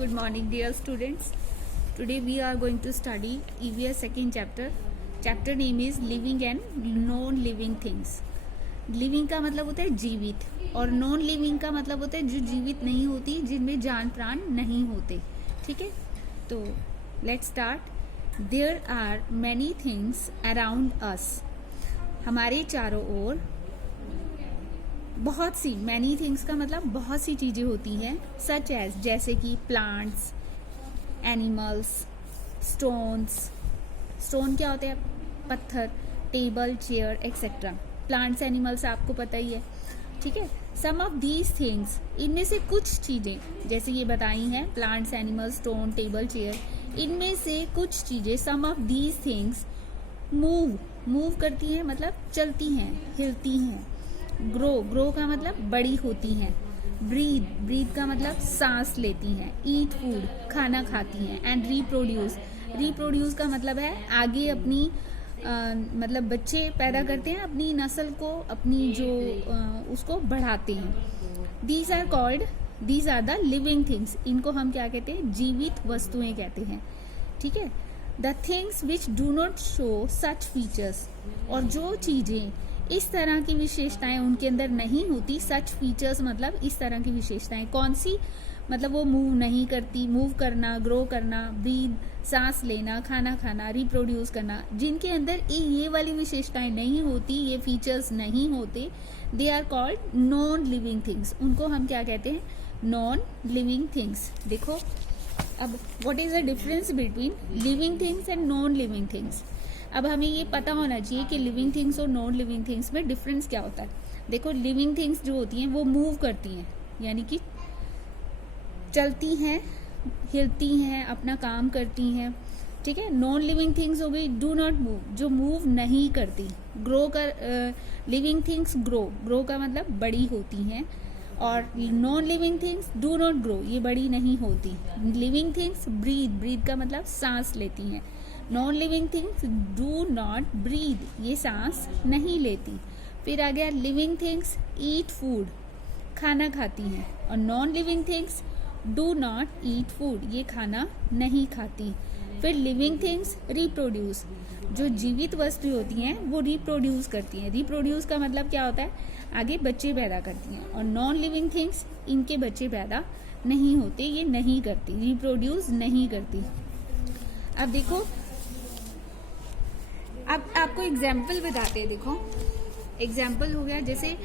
Good morning, dear students. Today we are going to study EVS second chapter. Chapter name is Living and Non-Living Things. Living का मतलब होता है जीवित और non living का मतलब होता है जो जीवित नहीं होती, जिनमें जान प्राण नहीं होते. ठीक है, तो let's start. There are many things around us. हमारे चारों ओर बहुत सी, मैनी थिंग्स का मतलब बहुत सी चीज़ें होती हैं. सच एज, जैसे कि प्लांट्स, एनिमल्स, स्टोन्स. स्टोन क्या होते हैं? पत्थर. Table, chair etcetera. Plants, animals आपको पता ही है. ठीक है. सम ऑफ दीज थिंग्स, इनमें से कुछ चीज़ें जैसे ये बताई हैं, plants, animals, stone, table, chair, इनमें से कुछ चीज़ें, सम ऑफ दीज थिंग्स मूव करती हैं, मतलब चलती हैं, हिलती हैं. ग्रो का मतलब बड़ी होती हैं. ब्रीद का मतलब सांस लेती हैं. ईट फूड, खाना खाती हैं. एंड रिप्रोड्यूस का मतलब है आगे अपनी मतलब बच्चे पैदा करते हैं, अपनी नस्ल को, अपनी जो उसको बढ़ाते हैं. These are the living things. इनको हम क्या कहते हैं? जीवित वस्तुएं कहते हैं. ठीक है. The things which do not show such features. और जो चीज़ें इस तरह की विशेषताएं उनके अंदर नहीं होती. सच फीचर्स मतलब इस तरह की विशेषताएं. कौन सी? मतलब वो मूव नहीं करती. मूव करना, ग्रो करना, ब्रीद, सांस लेना, खाना खाना, रिप्रोड्यूस करना, जिनके अंदर ये वाली विशेषताएं नहीं होती, ये फीचर्स नहीं होते, they are called non living things. उनको हम क्या कहते हैं? Non living things. देखो अब what is the difference between living things and non living things. अब हमें ये पता होना चाहिए कि लिविंग थिंग्स और नॉन लिविंग थिंग्स में डिफरेंस क्या होता है. देखो, लिविंग थिंग्स जो होती हैं वो मूव करती हैं, यानी कि चलती हैं, हिलती हैं, अपना काम करती हैं. ठीक है. नॉन लिविंग थिंग्स हो गई डू नॉट मूव, जो मूव नहीं करती. लिविंग थिंग्स ग्रो का मतलब बड़ी होती हैं, और non living things do not grow, ये बड़ी नहीं होती. लिविंग थिंग्स ब्रीद का मतलब सांस लेती हैं. Non living things do not breathe, ये सांस नहीं लेती. फिर आ गया लिविंग थिंग्स ईट फूड, खाना खाती हैं. और non living things do not eat food, ये खाना नहीं खाती. फिर लिविंग थिंग्स रिप्रोड्यूस, जो जीवित वस्तुएं होती हैं वो रिप्रोड्यूस करती हैं. रिप्रोड्यूस का मतलब क्या होता है? आगे बच्चे पैदा करती हैं. और नॉन लिविंग थिंग्स, इनके बच्चे पैदा नहीं होते, ये नहीं करती, रिप्रोड्यूस नहीं करती. अब देखो, अब आपको एग्जाम्पल बताते हैं. देखो, एग्जाम्पल हो गया जैसे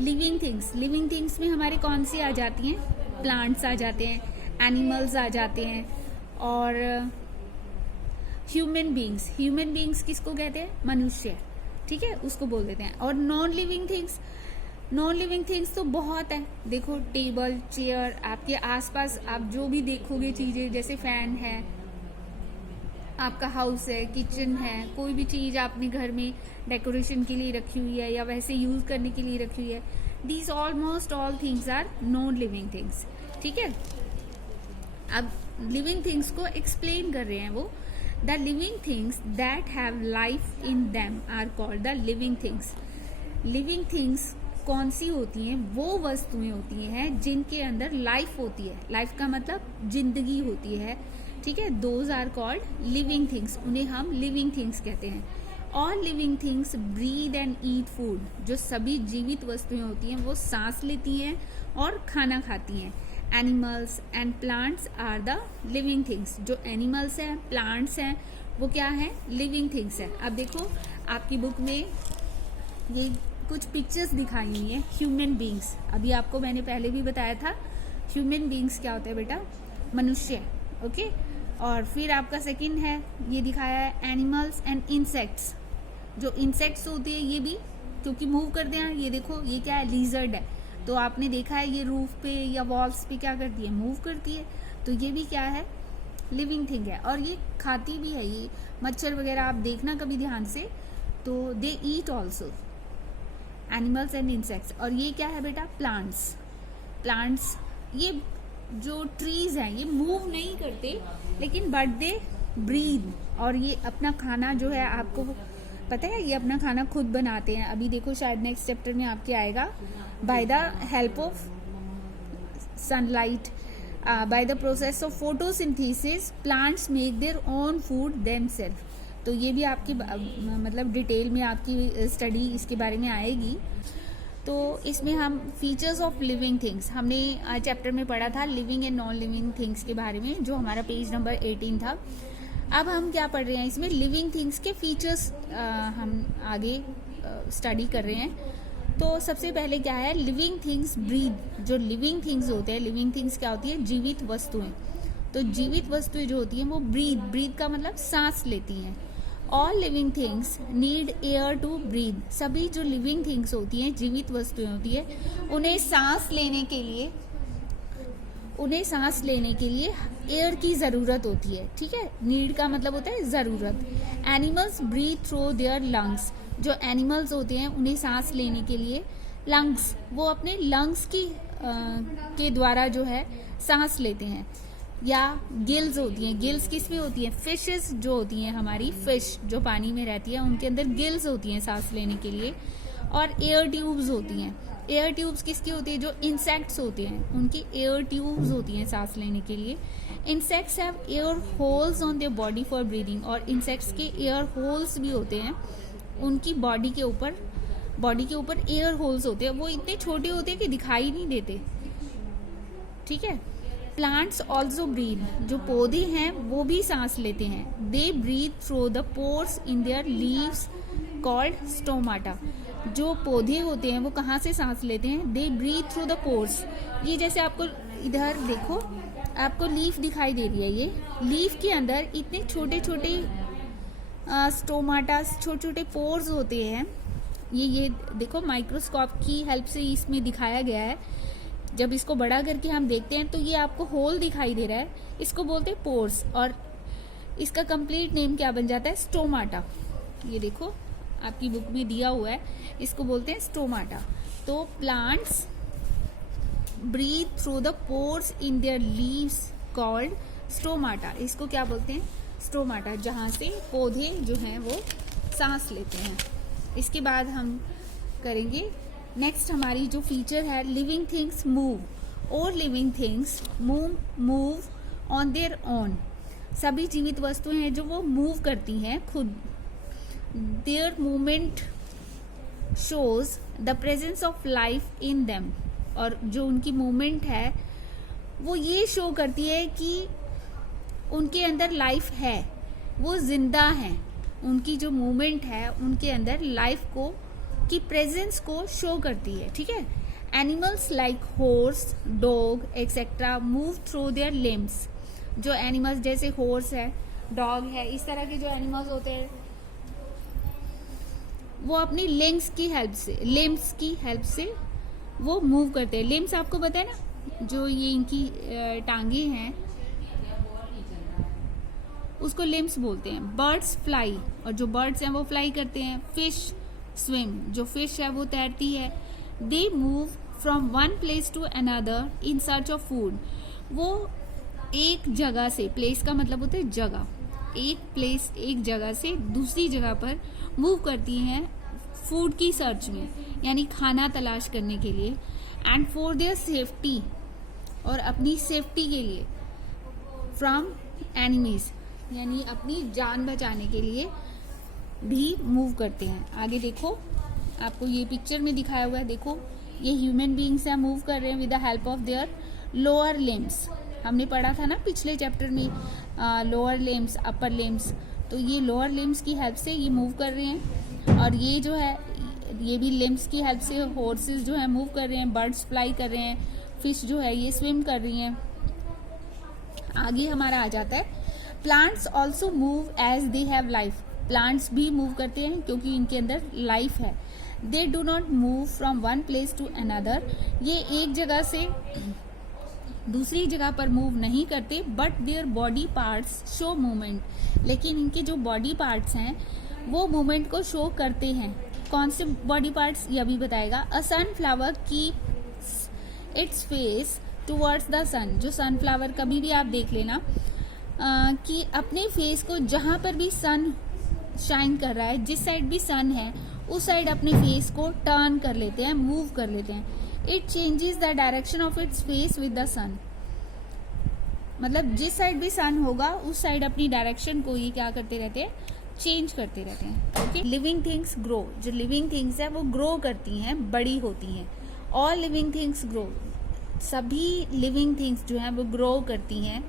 लिविंग थिंग्स में हमारे कौन सी आ जाती हैं? प्लांट्स आ जाते हैं, एनिमल्स आ जाते हैं, और ह्यूमन बींग्स किसको कहते हैं? मनुष्य. ठीक है, उसको बोल देते हैं. और नॉन लिविंग थिंग्स तो बहुत है. देखो, टेबल, चेयर, आपके आसपास आप जो भी देखोगे चीजें, जैसे फैन है, आपका हाउस है, किचन है, कोई भी चीज़ आपने घर में डेकोरेशन के लिए रखी हुई है या वैसे यूज़ करने के लिए रखी हुई है, these almost all things are non living things. ठीक है. अब लिविंग थिंग्स को एक्सप्लेन कर रहे हैं वो. The living things that have life in them are called the living things. Living things कौन सी होती हैं? वो वस्तुएं होती हैं जिनके अंदर लाइफ होती है. लाइफ का मतलब जिंदगी होती है. ठीक है. Those are called living things, उन्हें हम लिविंग थिंग्स कहते हैं. All living things breathe and eat food, जो सभी जीवित वस्तुएं होती हैं वो सांस लेती हैं और खाना खाती हैं. Animals and plants are the living things. जो एनिमल्स हैं, प्लांट्स हैं, वो क्या है? लिविंग थिंग्स हैं. अब देखो, आपकी बुक में ये कुछ पिक्चर्स दिखाई हुई हैं. ह्यूमन बींग्स, अभी आपको मैंने पहले भी बताया था. ह्यूमन बींग्स क्या होता है बेटा? मनुष्य. ओके. और फिर आपका सेकंड है, ये दिखाया है एनिमल्स एंड इंसेक्ट्स. जो इंसेक्ट्स होती है ये भी क्योंकि मूव करते हैं. ये देखो, ये क्या है? लीजर्ड है. तो आपने देखा है ये रूफ पे या वॉल्स पे क्या करती है? मूव करती है. तो ये भी क्या है? लिविंग थिंग है. और ये खाती भी है. ये मच्छर वगैरह आप देखना कभी ध्यान से, तो they eat also. Animals and insects. और ये क्या है बेटा? प्लांट्स. ये जो ट्रीज हैं ये मूव नहीं करते, लेकिन बट दे ब्रीद. और ये अपना खाना जो है, आपको पता है, ये अपना खाना खुद बनाते हैं. अभी देखो, शायद नेक्स्ट चैप्टर में आपके आएगा, by the help of sunlight by the process of photosynthesis plants make their own food themself. तो ये भी आपकी मतलब डिटेल में आपकी स्टडी इसके बारे में आएगी। तो इसमें हम फीचर्स ऑफ लिविंग थिंग्स हमने चैप्टर में पढ़ा था, living and non living things के बारे में, जो हमारा पेज नंबर 18 था। अब हम क्या पढ़ रहे हैं, इसमें लिविंग थिंग्स के फीचर्स हम आगे स्टडी कर रहे हैं। तो सबसे पहले क्या है, लिविंग थिंग्स ब्रीथ। जो लिविंग थिंग्स होते हैं, लिविंग थिंग्स क्या होती है, जीवित वस्तुएं। तो जीवित वस्तुएं जो होती हैं वो ब्रीथ का मतलब सांस लेती हैं। All living things need air to breathe. सभी जो लिविंग थिंग्स होती हैं, जीवित वस्तुएं होती है, उन्हें सांस लेने के लिए एयर की ज़रूरत होती है। ठीक है, नीड का मतलब होता है ज़रूरत। Animals breathe through their lungs. जो एनिमल्स होते हैं उन्हें सांस लेने के लिए लंग्स, वो अपने लंग्स के द्वारा जो है सांस लेते हैं। या गिल्स होती हैं। गिल्स किस में होती हैं, फिशेस जो होती हैं, हमारी फिश जो पानी में रहती है उनके अंदर गिल्स होती हैं सांस लेने के लिए। और एयर ट्यूब्स होती हैं। एयर ट्यूब्स किसकी होती है, जो इंसेक्ट्स होते हैं उनकी एयर ट्यूब्स होती हैं सांस लेने के लिए। Insects have air holes on their body for breathing. और इंसेक्ट्स के एयर होल्स भी होते हैं, उनकी बॉडी के ऊपर एयर होल्स होते हैं। वो इतने छोटे होते हैं कि दिखाई नहीं देते। ठीक है। Plants also breathe. जो पौधे हैं वो भी सांस लेते हैं। They breathe through the pores in their leaves called stomata. जो पौधे होते हैं वो कहाँ से सांस लेते हैं, they breathe through the pores. ये जैसे आपको इधर देखो, आपको लीफ दिखाई दे रही है। ये लीफ के अंदर इतने छोटे छोटे स्टोमाटा, छोटे छोटे पोर्स होते हैं। ये देखो, माइक्रोस्कोप की हेल्प से इसमें दिखाया गया है। जब इसको बड़ा करके हम देखते हैं तो ये आपको होल दिखाई दे रहा है, इसको बोलते हैं पोर्स। और इसका कंप्लीट नेम क्या बन जाता है, स्टोमाटा। ये देखो आपकी बुक में दिया हुआ है, इसको बोलते हैं स्टोमाटा। तो plants breathe through the pores in their leaves called stomata. इसको क्या बोलते हैं, स्टोमाटा, जहाँ से पौधे जो हैं वो सांस लेते हैं। इसके बाद हम करेंगे नेक्स्ट, हमारी जो फीचर है, लिविंग थिंग्स मूव और living things move on their own. सभी जीवित वस्तुएं हैं जो वो मूव करती हैं खुद। There movement shows the presence of life in them. और जो उनकी मूवमेंट है वो ये शो करती है कि उनके अंदर लाइफ है, वो जिंदा हैं। उनकी जो मूवमेंट है उनके अंदर लाइफ की प्रेजेंस को शो करती है। ठीक है। Animals like horse, dog etcetera move through their limbs. जो एनिमल्स जैसे हॉर्स है, डॉग है, इस तरह के जो एनिमल्स होते हैं वो अपनी लिम्स की हेल्प से वो मूव करते हैं। लिम्स आपको पता है ना, जो ये इनकी टांगे हैं उसको लिम्स बोलते हैं। बर्ड्स फ्लाई, और जो बर्ड्स हैं वो फ्लाई करते हैं। फिश स्विम, जो फिश है वो तैरती है। They move from one place to another in search of food. वो एक जगह से, प्लेस का मतलब होता है जगह, एक जगह से दूसरी जगह पर मूव करती हैं फूड की सर्च में, यानी खाना तलाश करने के लिए। एंड फॉर देयर सेफ्टी, और अपनी सेफ्टी के लिए। फ्रॉम एनिमीज, यानी अपनी जान बचाने के लिए भी मूव करते हैं। आगे देखो, आपको ये पिक्चर में दिखाया हुआ है, देखो ये ह्यूमन बीइंग्स हैं, मूव कर रहे हैं with the help of their lower limbs. हमने पढ़ा था ना पिछले चैप्टर में, लोअर लिम्स, अपर लिम्स। तो ये लोअर लिम्स की हेल्प से ये मूव कर रहे हैं। और ये जो है, ये भी लिम्स की हेल्प से हॉर्सेस जो है मूव कर रहे हैं, बर्ड्स फ्लाई कर रहे हैं, फिश जो है ये स्विम कर रही हैं। आगे हमारा आ जाता है, plants also move as they have life. Plants भी मूव करते हैं क्योंकि इनके अंदर लाइफ है। They do not move from one place to another. ये एक जगह से दूसरी जगह पर मूव नहीं करते, but their body parts show movement. लेकिन इनके जो बॉडी पार्ट्स हैं वो मूवमेंट को शो करते हैं। कौन से बॉडी पार्ट्स, ये भी बताएगा। A sunflower keeps its face towards the sun. जो सनफ्लावर, कभी भी आप देख लेना कि अपने फेस को जहाँ पर भी सन शाइन कर रहा है, जिस साइड भी सन है उस साइड अपने फेस को टर्न कर लेते हैं, मूव कर लेते हैं। It changes the direction of its face with the sun. मतलब जिस साइड भी सन होगा उस साइड अपनी डायरेक्शन को ये क्या करते रहते हैं, चेंज करते रहते हैं। ओके, लिविंग थिंग्स ग्रो, जो लिविंग थिंग्स है वो ग्रो करती हैं, बड़ी होती हैं। ऑल लिविंग थिंग्स ग्रो, सभी लिविंग थिंग्स जो हैं वो ग्रो करती हैं।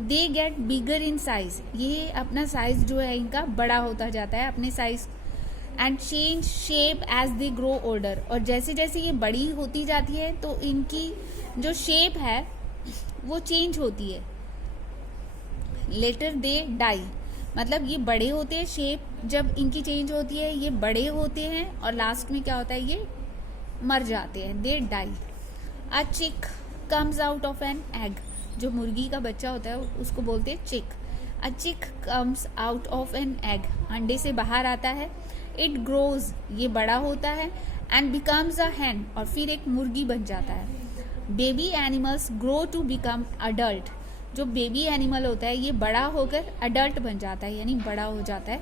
They get bigger in size, ये अपना साइज जो है इनका बड़ा होता जाता है, अपने size and change shape as they grow older, और जैसे जैसे ये बड़ी होती जाती है तो इनकी जो शेप है वो चेंज होती है। लेटर दे डाई, मतलब ये बड़े होते हैं, शेप जब इनकी चेंज होती है ये बड़े होते हैं और लास्ट में क्या होता है, ये मर जाते हैं, दे die. A chick comes out of an egg, जो मुर्गी का बच्चा होता है उसको बोलते हैं चिक। अ chick comes out of an egg, अंडे से बाहर आता है। इट ग्रोज, ये बड़ा होता है। एंड बिकम्स अ हैन, और फिर एक मुर्गी बन जाता है। Baby animals grow to become adult, जो बेबी एनिमल होता है ये बड़ा होकर अडल्ट बन जाता है, यानी बड़ा हो जाता है।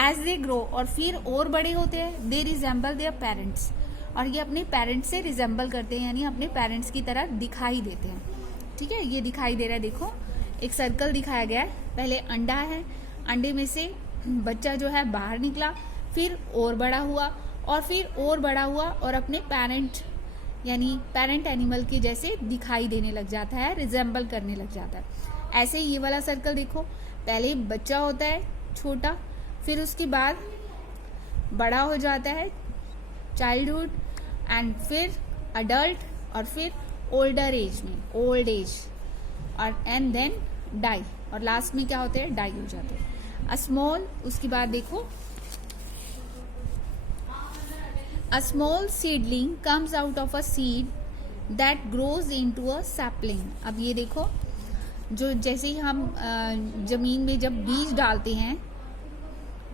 एज दे ग्रो, और फिर और बड़े होते हैं। दे रिजेंबल देयर पेरेंट्स, और ये अपने पेरेंट्स से रिजेंबल करते हैं, यानी अपने पेरेंट्स की तरह दिखाई देते हैं। ठीक है, ये दिखाई दे रहा है, देखो एक सर्कल दिखाया गया है। पहले अंडा है, अंडे में से बच्चा जो है बाहर निकला, फिर और बड़ा हुआ और फिर और बड़ा हुआ और अपने पेरेंट यानी पेरेंट एनिमल के जैसे दिखाई देने लग जाता है, रिजेंबल करने लग जाता है। ऐसे ही ये वाला सर्कल देखो, पहले बच्चा होता है छोटा, फिर उसके बाद बड़ा हो जाता है चाइल्डहुड, एंड फिर अडल्ट, और फिर ओल्डर एज में ओल्ड एज, और एंड देन डाई, और लास्ट में क्या होते हैं, डाई हो जाते हैं। अ स्मॉल, उसके बाद देखो A small seedling comes out of a seed that grows into a sapling. अब ये देखो, जो जैसे ही हम जमीन में जब बीज डालते हैं,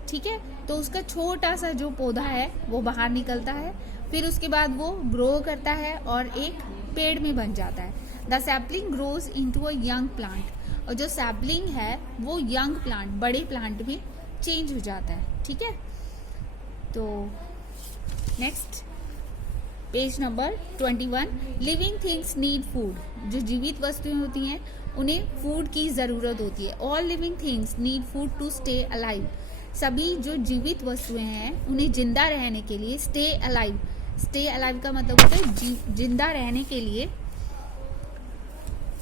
ठीक है, तो उसका छोटा सा जो पौधा है वो बाहर निकलता है, फिर उसके बाद वो ग्रो करता है और एक पेड़ में बन जाता है। The sapling grows into a young plant, और जो सैपलिंग है वो यंग प्लांट, बड़े प्लांट में चेंज हो जाता है। ठीक है, तो next page number 21, living things need food, जो जीवित वस्तुएं होती हैं उन्हें फूड की ज़रूरत होती है। All living things need food to stay alive, सभी जो जीवित वस्तुएं हैं उन्हें जिंदा रहने के लिए, स्टे अलाइव, स्टे अलाइव का मतलब होता है जिंदा रहने के लिए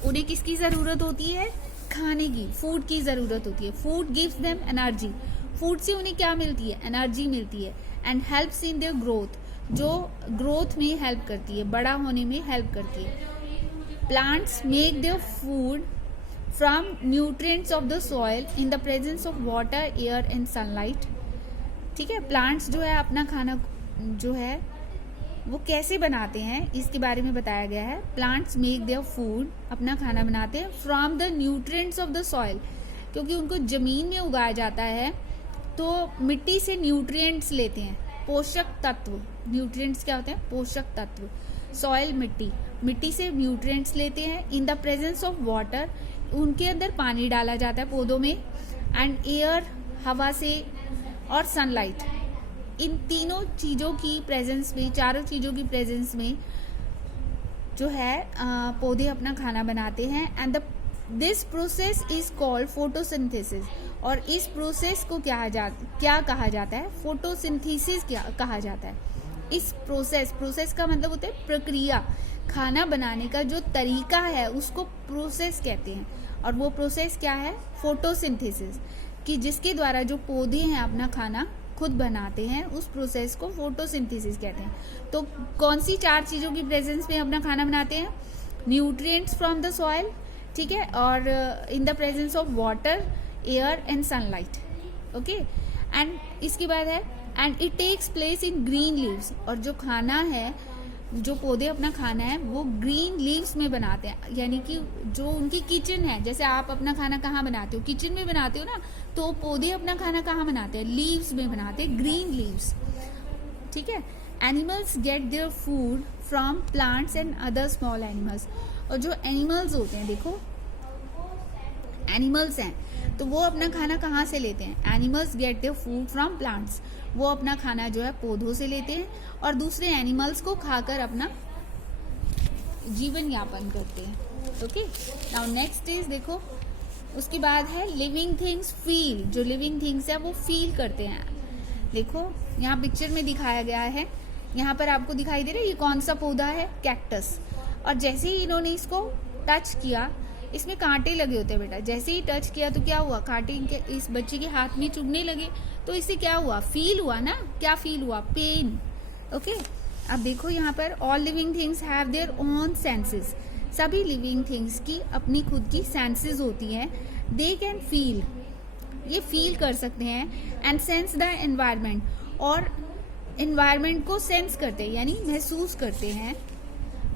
उन्हें किसकी ज़रूरत होती है, खाने की, फूड की ज़रूरत होती है। Food gives them energy, food से उन्हें क्या मिलती है, एनर्जी मिलती है। And helps in their growth, जो ग्रोथ में हेल्प करती है, बड़ा होने में हेल्प करती है। Plants make their food from nutrients of the soil in the presence of water, air and sunlight. ठीक है, प्लांट्स जो है अपना खाना जो है वो कैसे बनाते हैं इसके बारे में बताया गया है। प्लांट्स मेक देयर फूड, अपना खाना बनाते हैं, from the nutrients of the soil, क्योंकि उनको जमीन में उगाया जाता है तो मिट्टी से न्यूट्रिएंट्स लेते हैं, पोषक तत्व। न्यूट्रिएंट्स क्या होते हैं, पोषक तत्व। सॉइल मिट्टी, मिट्टी से न्यूट्रिएंट्स लेते हैं। इन द प्रेजेंस ऑफ वाटर, उनके अंदर पानी डाला जाता है पौधों में। एंड एयर, हवा से, और सनलाइट, इन तीनों चीज़ों की प्रेजेंस में, चारों चीज़ों की प्रेजेंस में जो है पौधे अपना खाना बनाते हैं। And this process is called photosynthesis, और इस प्रोसेस को क्या कहा जाता है, फोटोसिंथेसिस कहा जाता है। इस प्रोसेस का मतलब होता है प्रक्रिया, खाना बनाने का जो तरीका है उसको प्रोसेस कहते हैं, और वो प्रोसेस क्या है, फोटोसिंथेसिस, कि जिसके द्वारा जो पौधे हैं अपना खाना खुद बनाते हैं, उस प्रोसेस को फोटोसिंथेसिस कहते हैं। तो कौन सी चार चीज़ों की प्रेजेंस में अपना खाना बनाते हैं, न्यूट्रिएंट्स फ्रॉम द सॉइल, ठीक है, और in the presence of water, air and sunlight. Okay, and इसके बाद है and it takes place in green leaves, और जो खाना है, जो पौधे अपना खाना है वो ग्रीन लीव्स में बनाते हैं, यानी कि जो उनकी किचन है, जैसे आप अपना खाना कहाँ बनाते हो, किचन में बनाते हो ना, तो पौधे अपना खाना कहाँ बनाते हैं, लीव्स में बनाते हैं, ग्रीन लीव्स। ठीक है, animals gate their food from plants and other small animals, और जो एनिमल्स होते हैं, देखो एनिमल्स हैं तो वो अपना खाना कहाँ से लेते हैं, animals gate their food from plants, वो अपना खाना जो है पौधों से लेते हैं और दूसरे एनिमल्स को खाकर अपना जीवन यापन करते हैं। ओके, नाउ नेक्स्ट इज देखो, उसके बाद है लिविंग थिंग्स फील। जो लिविंग थिंग्स है वो फील करते हैं। देखो यहाँ पिक्चर में दिखाया गया है, यहाँ पर आपको दिखाई दे रहा है ये कौन सा पौधा है, कैक्टस। और जैसे ही इन्होंने इसको टच किया, इसमें कांटे लगे होते हैं बेटा, जैसे ही टच किया तो क्या हुआ, कांटे इनके इस बच्चे के हाथ में चुभने लगे, तो इससे क्या हुआ, फील हुआ ना, क्या फील हुआ, पेन। ओके, अब देखो यहाँ पर all living things have their own senses. सभी लिविंग थिंग्स की अपनी खुद की सेंसेस होती हैं। दे कैन फील, ये फील कर सकते हैं, एंड सेंस द एनवायरमेंट, और एनवायरमेंट को सेंस करते हैं यानी महसूस करते हैं।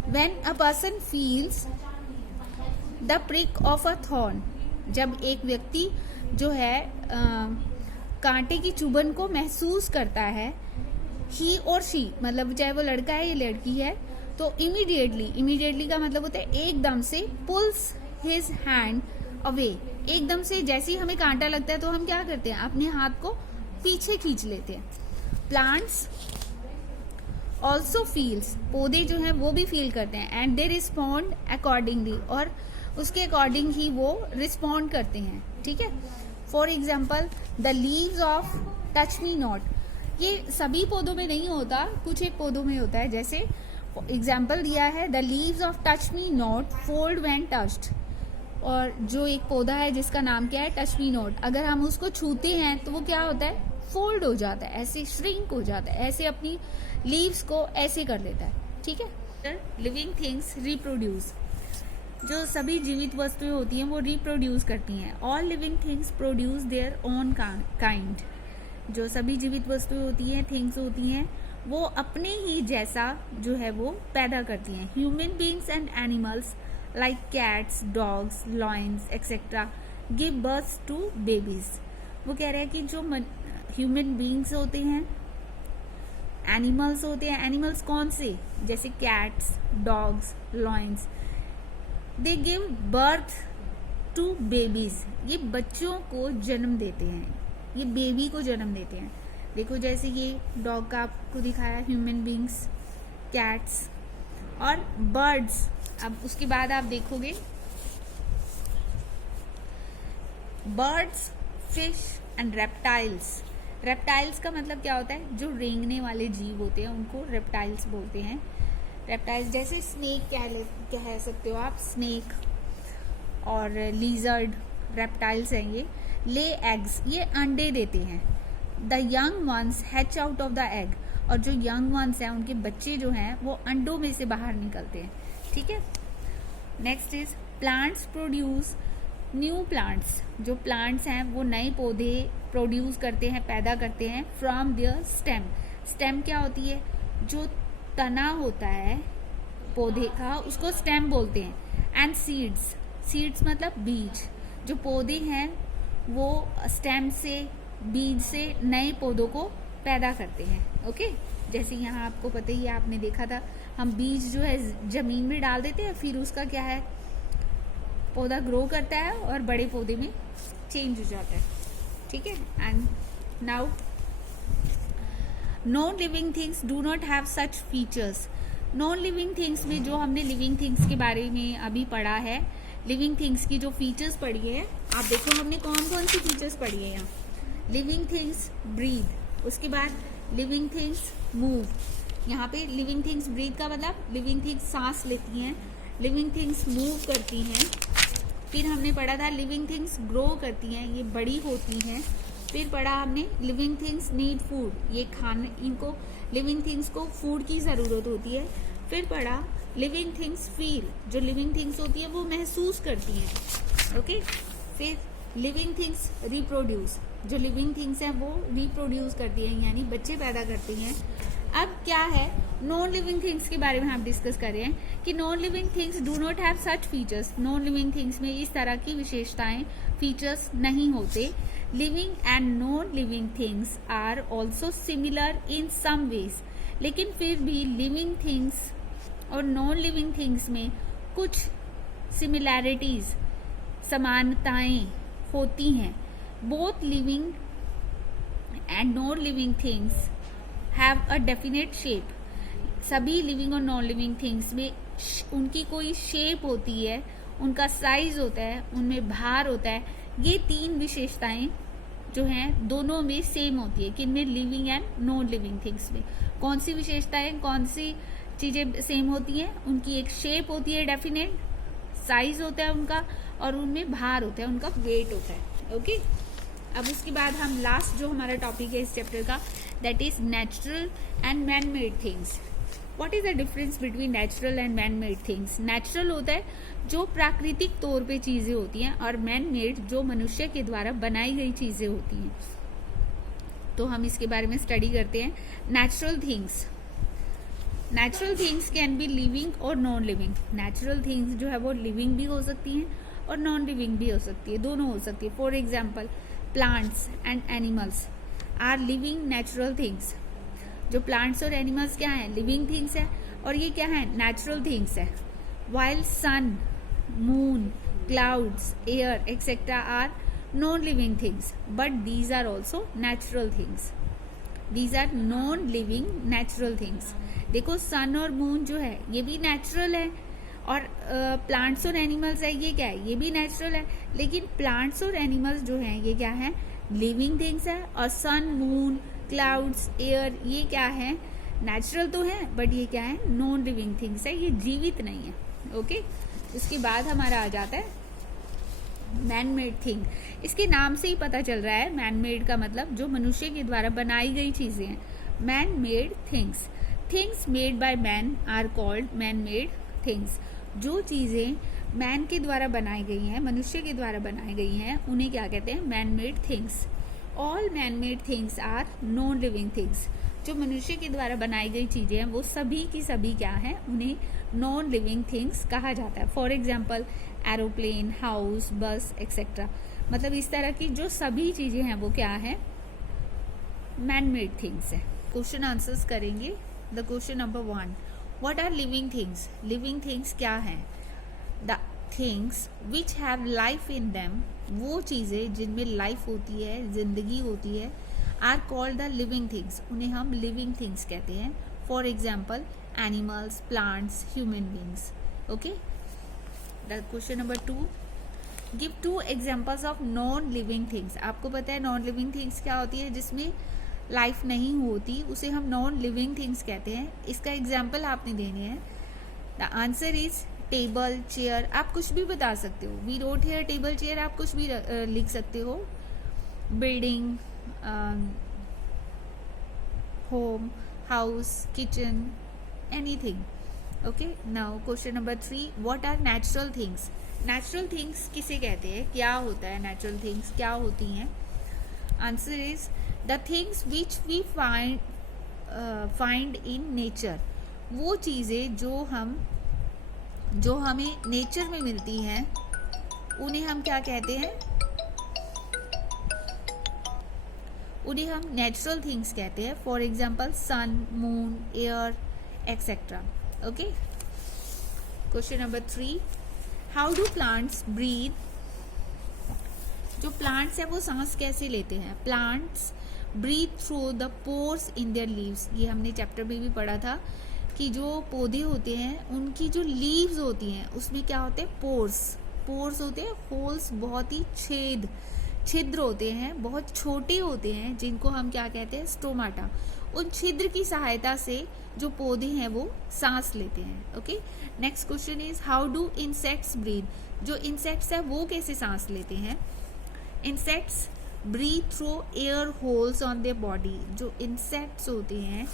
When a person feels the prick of a thorn, जब एक व्यक्ति जो है कांटे की चुभन को महसूस करता है, ही और शी, मतलब चाहे वो लड़का है या लड़की है, तो इमीडिएटली का मतलब होता है एकदम से, पुल्स हिज हैंड अवे, एकदम से जैसे ही हमें कांटा लगता है तो हम क्या करते हैं, अपने हाथ को पीछे खींच लेते हैं। प्लांट्स ऑल्सो फील्स, पौधे जो हैं वो भी फील करते हैं, एंड दे रिस्पॉन्ड अकॉर्डिंगली, और उसके अकॉर्डिंग ही वो रिस्पॉन्ड करते हैं। ठीक है, for example the leaves of touch me not, ये सभी पौधों में नहीं होता, कुछ एक पौधों में होता है। जैसे एग्जाम्पल दिया है, the leaves of touch me not fold when touched, और जो एक पौधा है जिसका नाम क्या है, टच मी नॉट, अगर हम उसको छूते हैं तो वो क्या होता है, फोल्ड हो जाता है, ऐसे श्रिंक हो जाता है, ऐसे अपनी लीव्स को ऐसे कर लेता है। ठीक है, लिविंग थिंग्स रिप्रोड्यूस, जो सभी जीवित वस्तुएं होती हैं वो रिप्रोड्यूस करती हैं। All living things produce their own kind, जो सभी जीवित वस्तुएं होती हैं, थिंग्स होती हैं, वो अपने ही जैसा जो है वो पैदा करती हैं। Human beings and animals like cats, dogs, lions etcetera give birth to babies. वो कह रहे हैं कि जो ह्यूमन बींग्स होते हैं, एनिमल्स होते हैं, एनिमल्स कौन से, जैसे cats, dogs, lions, they give birth to babies, ये बच्चों को जन्म देते हैं, ये बेबी को जन्म देते हैं। देखो जैसे ये डॉग का आपको दिखाया, ह्यूमन बींग्स, कैट्स और बर्ड्स। अब उसके बाद आप देखोगे birds, fish and reptiles. Reptiles का मतलब क्या होता है, जो रेंगने वाले जीव होते हैं उनको रेप्टाइल्स बोलते हैं। रेप्टाइल्स जैसे स्नेक कह सकते हो आप, स्नेक और लीजर्ड, रेप्टाइल्स हैं ये। ले एग्स, ये अंडे देते हैं। The young ones hatch out of the egg, और जो यंग वंस हैं उनके बच्चे जो हैं वो अंडों में से बाहर निकलते हैं। ठीक है, next is plants produce new plants, जो प्लांट्स हैं वो नए पौधे प्रोड्यूस करते हैं, पैदा करते हैं फ्रॉम देयर स्टेम। स्टेम क्या होती है, जो तना होता है पौधे का उसको स्टेम बोलते हैं। एंड सीड्स, सीड्स मतलब बीज, जो पौधे हैं वो स्टेम से, बीज से नए पौधों को पैदा करते हैं। ओके, जैसे यहाँ आपको पता ही है, आपने देखा था, हम बीज जो है जमीन में डाल देते हैं, फिर उसका क्या है, पौधा ग्रो करता है और बड़े पौधे में चेंज हो जाता है। ठीक है, and now non living things do not have such features. Non living things में जो हमने लिविंग थिंग्स के बारे में अभी पढ़ा है, लिविंग थिंग्स की जो फीचर्स पढ़ी है, आप देखो हमने कौन कौन सी फीचर्स पढ़ी है यहाँ। लिविंग थिंग्स ब्रीथ, उसके बाद लिविंग थिंग्स मूव। यहाँ पे लिविंग थिंग्स ब्रीथ का मतलब लिविंग थिंग्स सांस लेती हैं, लिविंग थिंग्स मूव करती हैं। फिर हमने पढ़ा था लिविंग थिंग्स ग्रो करती हैं, ये बड़ी होती हैं। फिर पढ़ा हमने लिविंग थिंग्स नीड फूड, ये खाने, इनको लिविंग थिंग्स को फूड की ज़रूरत होती है। फिर पढ़ा लिविंग थिंग्स फील, जो लिविंग थिंग्स होती है वो महसूस करती हैं। ओके, फिर लिविंग थिंग्स रिप्रोड्यूस, जो लिविंग थिंग्स हैं वो रिप्रोड्यूस करती हैं यानी बच्चे पैदा करती हैं। अब क्या है, नॉन लिविंग थिंग्स के बारे में हम डिस्कस कर रहे हैं कि non living things do not have such features. Non living things में इस तरह की विशेषताएं, फीचर्स नहीं होते। Living and non living things are also similar in some ways, लेकिन फिर भी लिविंग थिंग्स और नॉन लिविंग थिंग्स में कुछ सिमिलैरिटीज, समानताएं होती हैं। Both living and non living things have a definite shape. सभी लिविंग और नॉन लिविंग थिंग्स में उनकी कोई शेप होती है, उनका साइज होता है, उनमें भार होता है। ये 3 विशेषताएं जो हैं दोनों में सेम होती है, किनमें, living and non living things में। कौन सी विशेषताएं, कौन सी चीजें सेम होती हैं? उनकी एक शेप होती है डेफिनेट, साइज होता है उनका, और उनमें भार होता है, उनका वेट होता है। ओके, अब उसके बाद हम लास्ट जो हमारा टॉपिक है इस चैप्टर का, that is natural and man made things. What is the difference between natural and man made things? Natural होता है जो प्राकृतिक तौर पे चीजें होती हैं, और मैन मेड जो मनुष्य के द्वारा बनाई गई चीजें होती हैं। तो हम इसके बारे में स्टडी करते हैं। Natural things, natural things can be living और नॉन लिविंग। नेचुरल थिंग्स जो है वो लिविंग भी हो सकती हैं और नॉन लिविंग भी हो सकती है, दोनों हो सकती है। For example, plants and animals are living natural things. जो प्लांट्स और एनिमल्स क्या हैं? लिविंग थिंग्स है, और ये क्या है? नेचुरल थिंग्स है। While sun, moon, clouds, air etcetera are non living things, but these are also natural things. These are non living natural things. देखो, सन और मून जो है ये भी नेचुरल है, और प्लांट्स और एनिमल्स है, ये क्या है? ये भी नेचुरल है। लेकिन प्लांट्स और एनिमल्स जो हैं ये क्या है? लिविंग थिंग्स है। और सन, मून, क्लाउड्स, एयर ये क्या है? नेचुरल तो है, बट ये क्या है? नॉन लिविंग थिंग्स है, ये जीवित नहीं है। ओके, उसके बाद हमारा आ जाता है मैन मेड थिंग। इसके नाम से ही पता चल रहा है, मैन मेड का मतलब जो मनुष्य के द्वारा बनाई गई चीजें हैं। Man made things, things made by man are called man made things. जो चीजें मैन के द्वारा बनाई गई हैं, मनुष्य के द्वारा बनाई गई हैं, उन्हें क्या कहते हैं? Man made things. All man made things are non living things. जो मनुष्य के द्वारा बनाई गई चीजें हैं वो सभी की सभी क्या हैं? उन्हें नॉन लिविंग थिंग्स कहा जाता है। फॉर एग्जाम्पल, एरोप्लेन, हाउस, बस एक्सेट्रा। मतलब इस तरह की जो सभी चीजें हैं वो क्या है? मैन मेड थिंग्स है। क्वेश्चन आंसर्स करेंगे। The question number 1, what are living things? Living things क्या हैं? The things which have life in them, वो चीजें जिनमें लाइफ होती है, जिंदगी होती है, are called the living things, उन्हें हम लिविंग थिंग्स कहते हैं। For example, animals, plants, human beings. Okay, the question number 2, give 2 examples of non living things. आपको पता है नॉन लिविंग थिंग्स क्या होती है? जिसमें लाइफ नहीं होती उसे हम नॉन लिविंग थिंग्स कहते हैं। इसका एग्जाम्पल आपने देने हैं। The answer is table, chair. आप कुछ भी बता सकते हो। We wrote here table, chair, आप कुछ भी लिख सकते हो। Building, home, house, kitchen, anything. Okay, now question number 3, what are natural things? Natural things किसे कहते हैं? क्या होता है नेचुरल थिंग्स? क्या होती हैं? Answer is the things which we find in nature. वो चीज़ें जो हमें नेचर में मिलती हैं उन्हें हम क्या कहते हैं? उन्हें हम नेचुरल थिंग्स कहते हैं। For example, sun, moon, air etcetera. Okay, question number 3, how do plants breathe? जो प्लांट्स है वो सांस कैसे लेते हैं? Plants breathe through the pores in their leaves. ये हमने चैप्टर में भी पढ़ा था कि जो पौधे होते हैं उनकी जो लीव्स होती हैं उसमें क्या होते हैं? पोर्स होते हैं, होल्स, बहुत ही छिद्र होते हैं, बहुत छोटे होते हैं, जिनको हम क्या कहते हैं? स्टोमाटा। उन छिद्र की सहायता से जो पौधे हैं वो सांस लेते हैं। Okay, next question is how do insects breathe? जो इंसेक्ट्स है वो कैसे सांस लेते हैं? Insects breathe through air holes on their body. जो इंसेक्ट्स होते हैं,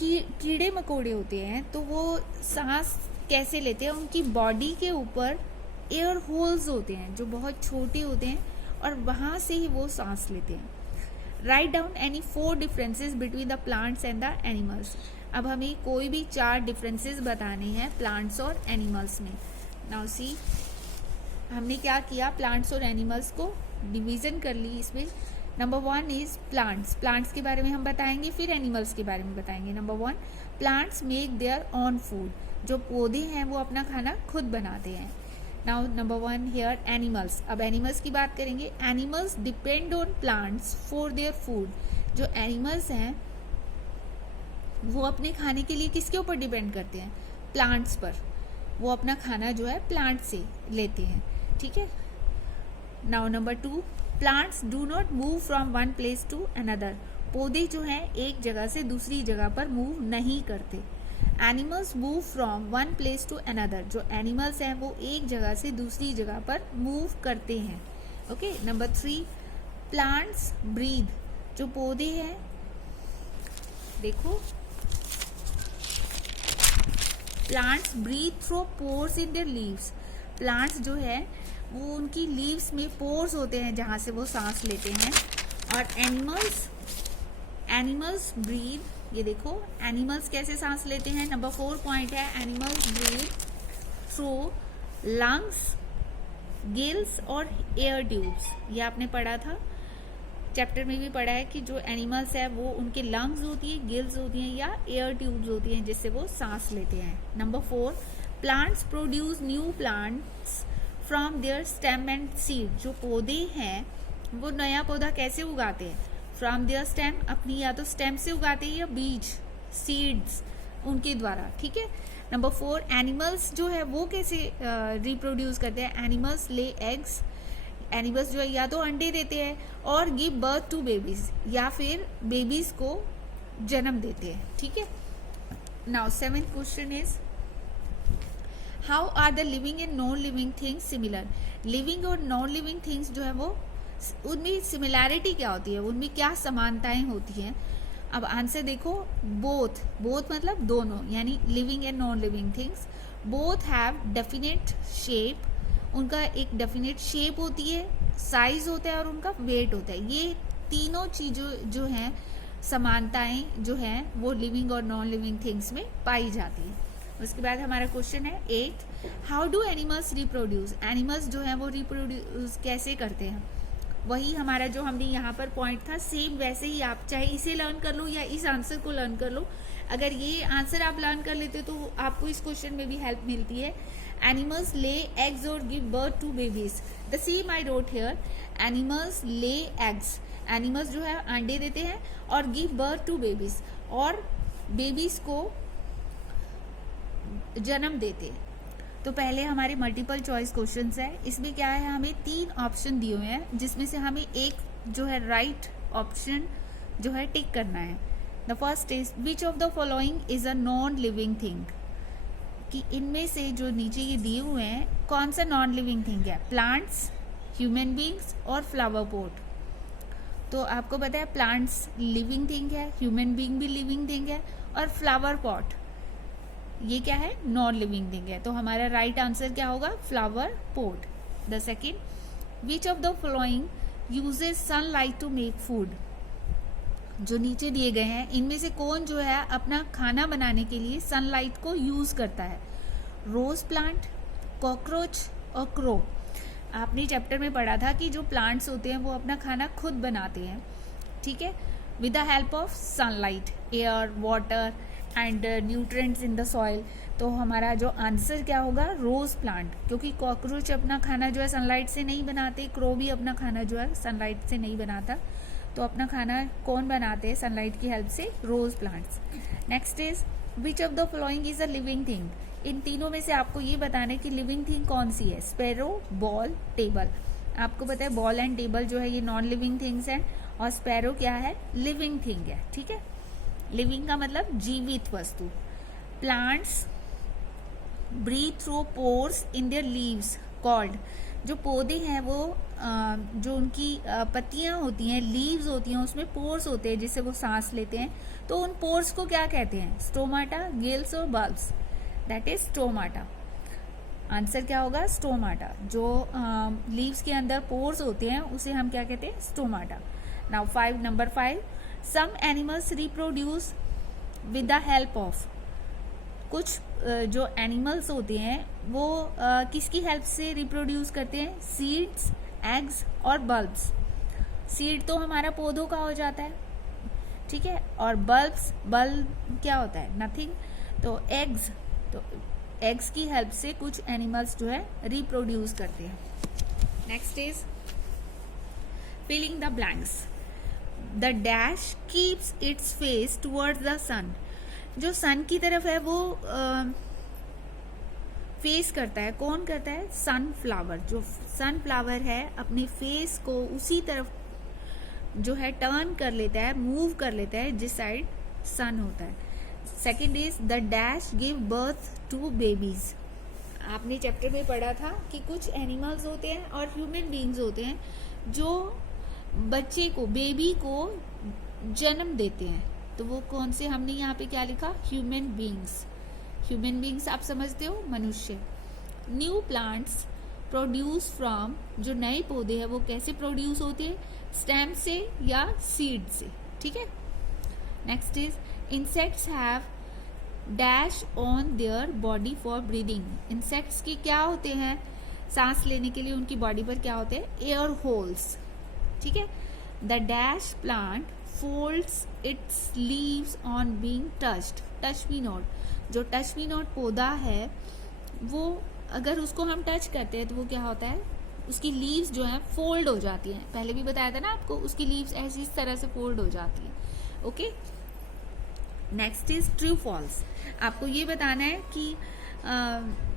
कीड़े मकोड़े होते हैं, तो वो सांस कैसे लेते हैं? उनकी बॉडी के ऊपर एयर होल्स होते हैं जो बहुत छोटे होते हैं, और वहां से ही वो सांस लेते हैं। Write down any 4 differences between the plants and the animals. अब हमें कोई भी 4 डिफरेंसेस बताने हैं प्लांट्स और एनिमल्स में। नाउ सी, हमने क्या किया? प्लांट्स और एनिमल्स को डिवीजन कर ली इसमें। नंबर 1 इज प्लांट्स के बारे में हम बताएंगे, फिर एनिमल्स के बारे में बताएंगे। Number 1, plants make there on food. जो पौधे हैं वो अपना खाना खुद बनाते हैं। Now number 1 here animals. अब एनिमल्स की बात करेंगे। Animals depend on plants for their food. जो एनिमल्स हैं वो अपने खाने के लिए किसके ऊपर डिपेंड करते हैं? प्लांट्स पर, वो अपना खाना जो है प्लांट से लेते हैं, ठीक है। Now number 2, plants do not move from one place to another. पौधे जो हैं एक जगह से दूसरी जगह पर मूव नहीं करते। Animals move from one place to another. जो एनिमल्स हैं वो एक जगह से दूसरी जगह पर मूव करते हैं, ओके। Number 3, plants breathe. जो पौधे हैं, देखो, plants breathe through pores in their leaves. Plants जो है वो उनकी लीव्स में पोर्स होते हैं जहाँ से वो सांस लेते हैं। और एनिमल्स ब्रीथ, ये देखो एनिमल्स कैसे सांस लेते हैं। नंबर 4 पॉइंट है, animals breathe through lungs, gills और एयर ट्यूब्स। ये आपने पढ़ा था, चैप्टर में भी पढ़ा है कि जो एनिमल्स है वो उनके लंग्स होती है, गिल्स होती हैं या एयर ट्यूब्स होती हैं जिससे वो सांस लेते हैं। Number 4, plants produce new plants from there stem and seed. जो पौधे हैं वो नया पौधा कैसे उगाते हैं? फ्रॉम देयर स्टेम, अपनी या तो स्टेम से उगाते हैं या बीज, सीड्स उनके द्वारा, ठीक है। नंबर 4, एनिमल्स जो है वो कैसे रिप्रोड्यूस करते हैं? Animals lay eggs. एनिमल्स जो है या तो अंडे देते हैं और गिव बर्थ टू बेबीज, या फिर बेबीज को जन्म देते हैं, ठीक है। Now 7th question is, how are the living and non living things similar. Living और नॉन लिविंग थिंग्स जो है वो उनमें सिमिलैरिटी क्या होती है, उनमें क्या समानताएं होती हैं? अब आंसर देखो, बोथ मतलब दोनों, यानी living and non living things both have definite shape. उनका एक डेफिनेट शेप होती है, साइज होता है और उनका वेट होता है। ये तीनों चीज़ों जो हैं, समानताएं जो हैं वो लिविंग और नॉन लिविंग थिंग्स में पाई जाती है। उसके बाद हमारा क्वेश्चन है 8, how do animals reproduce. Animals जो हैं वो रिप्रोड्यूस कैसे करते हैं? वही हमारा जो हमने यहाँ पर पॉइंट था, सेम वैसे ही आप चाहे इसे लर्न कर लो या इस आंसर को लर्न कर लो। अगर ये आंसर आप लर्न कर लेते हो तो आपको इस क्वेश्चन में भी हेल्प मिलती है। एनिमल्स ले एग्स और give birth to babies. The same I wrote here, animals lay eggs. Animals जो है अंडे देते हैं और गिव बर्थ टू बेबीज, और बेबीज को जन्म देते हैं। तो पहले हमारे मल्टीपल चॉइस क्वेश्चंस है, इसमें क्या है, हमें 3 ऑप्शन दिए हुए हैं जिसमें से हमें एक जो है राइट ऑप्शन जो है टिक करना है। The first is, which of the following is a non living thing. कि इनमें से जो नीचे ये दिए हुए हैं कौन सा नॉन लिविंग थिंग है? प्लांट्स, ह्यूमन बींग्स और फ्लावर पॉट। तो आपको पता है प्लांट्स लिविंग थिंग है, ह्यूमन बींग भी लिविंग थिंग है, और फ्लावर पॉट ये क्या है? नॉन लिविंग थिंग है। तो हमारा राइट आंसर क्या होगा? Flower pot. The second, which of the following uses sunlight to make food. जो नीचे दिए गए हैं इनमें से कौन जो है अपना खाना बनाने के लिए सनलाइट को यूज करता है? रोज प्लांट, कॉकरोच और क्रो। आपने चैप्टर में पढ़ा था कि जो प्लांट्स होते हैं वो अपना खाना खुद बनाते हैं, ठीक है, with the help of sunlight, air, water and nutrients in the soil. तो हमारा जो आंसर क्या होगा? रोज प्लांट, क्योंकि कॉकरोच अपना खाना जो है सनलाइट से नहीं बनाते, क्रो भी अपना खाना जो है सनलाइट से नहीं बनाता। तो अपना खाना कौन बनाते हैं सनलाइट की हेल्प से? Rose plants. Next is, which of the following is a living thing. इन तीनों में से आपको ये बताना है कि लिविंग थिंग कौन सी है? Sparrow, ball, table. आपको पता है बॉल एंड टेबल जो है ये नॉन लिविंग थिंग्स हैं, और स्पैरो क्या है? लिविंग थिंग है, ठीक है। लिविंग का मतलब जीवित वस्तु। Plants breathe through pores in their leaves called. जो पौधे हैं वो जो उनकी पत्तियां होती हैं, लीव्स होती हैं, उसमें पोर्स होते हैं जिससे वो सांस लेते हैं। तो उन पोर्स को क्या कहते हैं? स्टोमाटा, गिल्स और bulbs. That is stomata. Answer क्या होगा? स्टोमाटा। जो लीव्स के अंदर पोर्स होते हैं उसे हम क्या कहते हैं? Stomata. Now number 5, some animals reproduce with the help of. कुछ जो एनिमल्स होते हैं वो किसकी हेल्प से रिप्रोड्यूस करते हैं? सीड्स, एग्स और बल्ब्स। सीड तो हमारा पौधों का हो जाता है, ठीक है, और बल्ब क्या होता है? नथिंग। तो एग्स की हेल्प से कुछ एनिमल्स जो है रिप्रोड्यूस करते हैं। Next is filling the blanks. The dash keeps its face towards the sun. जो सन की तरफ है वो फेस करता है, कौन करता है? सनफ्लावर। जो सनफ्लावर है अपने फेस को उसी तरफ जो है टर्न कर लेता है, मूव कर लेता है जिस साइड सन होता है। Second is the dash give birth to babies. आपने चैप्टर में पढ़ा था कि कुछ एनिमल्स होते हैं और ह्यूमन बीइंग्स होते हैं जो बच्चे को, बेबी को जन्म देते हैं। तो वो कौन से, हमने यहाँ पे क्या लिखा? Human beings. ह्यूमन बीइंग्स आप समझते हो, मनुष्य। न्यू प्लांट्स प्रोड्यूस फ्रॉम, जो नए पौधे हैं वो कैसे प्रोड्यूस होते हैं? स्टेम से या सीड से, ठीक है। Next is insects have dash on their body for breathing. Insects के क्या होते हैं? सांस लेने के लिए उनकी बॉडी पर क्या होते हैं? एयर होल्स, ठीक है। The dash plant folds it's leaves on being touched. Touch me not, जो टच मी नॉट पौधा है वो अगर उसको हम टच करते हैं तो वो क्या होता है? उसकी लीव्स जो है फोल्ड हो जाती हैं। पहले भी बताया था ना आपको, उसकी लीव्स ऐसी इस तरह से फोल्ड हो जाती है। Okay, next is true false. आपको ये बताना है कि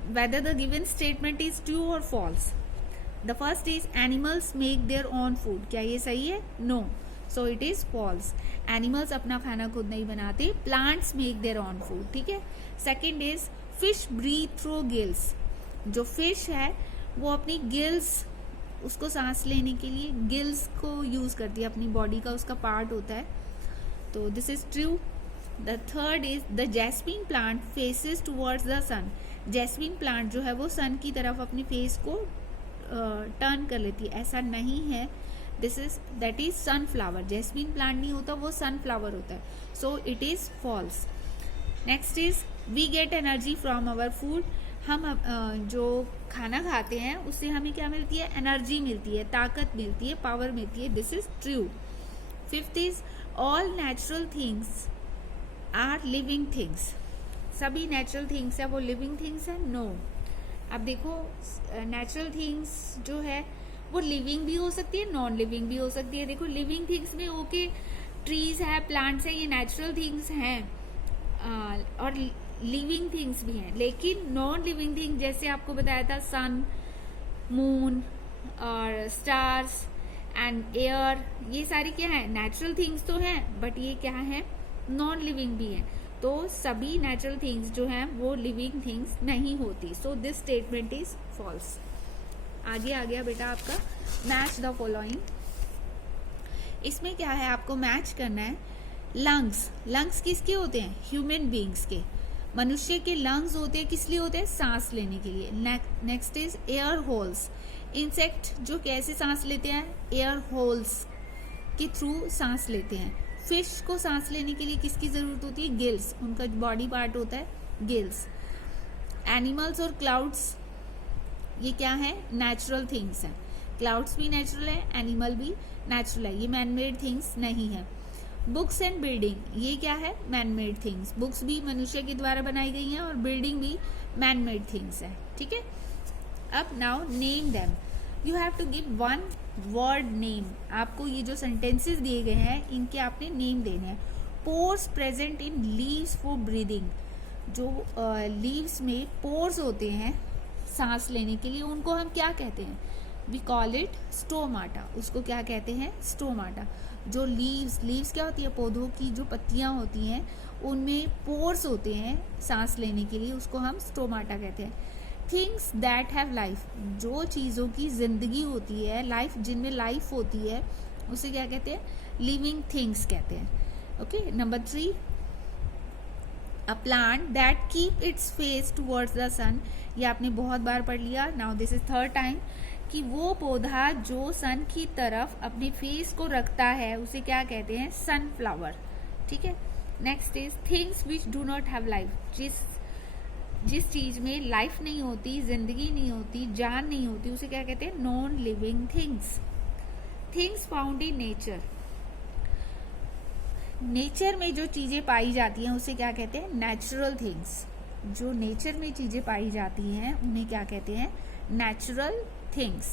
whether the given statement is true or false. The first is animals make their own food. क्या ये सही है? No. So it is false. Animals अपना खाना खुद नहीं बनाते. Plants make their own food. ठीक है. Second is fish breathe through gills. जो fish है वो अपनी gills, उसको सांस लेने के लिए gills को यूज करती है, अपनी बॉडी का उसका पार्ट होता है। तो this is true. The third is the jasmine plant faces towards the sun. Jasmine plant जो है वो सन की तरफ अपनी फेस को टर्न कर लेती है, ऐसा नहीं है। That is sunflower. Jasmine plant नहीं होता, वो सनफ्लावर होता है। So it is false. Next is we get energy from our food. हम जो खाना खाते हैं उससे हमें क्या मिलती है? एनर्जी मिलती है, ताकत मिलती है, पावर मिलती है। This is true. Fifth is all natural things are living things. सभी नेचुरल थिंग्स है वो लिविंग थिंग्स है? नो। अब देखो, नेचुरल थिंग्स जो है वो लिविंग भी हो सकती है, नॉन लिविंग भी हो सकती है। देखो, लिविंग थिंग्स में ओके, ट्रीज है, प्लांट्स है, ये नेचुरल थिंग्स हैं, और लिविंग थिंग्स भी हैं। लेकिन नॉन लिविंग थिंग जैसे आपको बताया था, सन, मून और स्टार्स एंड एयर, ये सारी क्या है? नेचुरल थिंग्स तो हैं, बट ये क्या है? नॉन लिविंग भी है। तो सभी नेचुरल थिंग्स जो हैं वो लिविंग थिंग्स नहीं होती। So this statement is false. आगे आ गया बेटा आपका मैच द फॉलोइंग। इसमें क्या है? आपको मैच करना है लंग्स। लंग्स किसके होते हैं? ह्यूमन बीइंग्स के। मनुष्य के लंग्स होते हैं, किस लिए होते हैं? सांस लेने के लिए। Next is air holes. Insect जो कैसे सांस लेते हैं? एयर होल्स के थ्रू सांस लेते हैं। फिश को सांस लेने के लिए किसकी जरूरत होती है? गिल्स। उनका बॉडी पार्ट होता है गिल्स। एनिमल्स और क्लाउड्स ये क्या है? नेचुरल थिंग्स हैं। क्लाउड्स भी नेचुरल है, एनिमल भी नेचुरल है, ये मैन मेड थिंग्स नहीं है। बुक्स एंड बिल्डिंग ये क्या है? Man made things. बुक्स भी मनुष्य के द्वारा बनाई गई हैं और बिल्डिंग भी मैन मेड थिंग्स है, ठीक है। अब now name them. You have to give one word name. आपको ये जो सेंटेंसेस दिए गए हैं इनके आपने नेम देने हैं। Pores present in leaves for breathing. जो लीव्स में पोर्स होते हैं सांस लेने के लिए, उनको हम क्या कहते हैं? We call it stomata. उसको क्या कहते हैं? स्टोमाटा। जो लीव्स क्या होती है? पौधों की जो पत्तियां होती हैं उनमें पोर्स होते हैं सांस लेने के लिए, उसको हम स्टोमाटा कहते हैं। Things that have life. जो चीज़ों की जिंदगी होती है, लाइफ, जिनमें लाइफ होती है, उसे क्या कहते हैं? लिविंग थिंग्स कहते हैं। Okay, number 3, a plant that keep its face towards the sun. ये आपने बहुत बार पढ़ लिया। Now this is third time कि वो पौधा जो सन की तरफ अपने फेस को रखता है उसे क्या कहते हैं? सनफ्लावर, ठीक है। Next is things which do not have life. जिस चीज में लाइफ नहीं होती, जिंदगी नहीं होती, जान नहीं होती, उसे क्या कहते हैं? Non living things. Things found in nature. Nature में जो चीजें पाई जाती हैं उसे क्या कहते हैं? Natural things. जो नेचर में चीजें पाई जाती हैं उन्हें क्या कहते हैं? Natural things.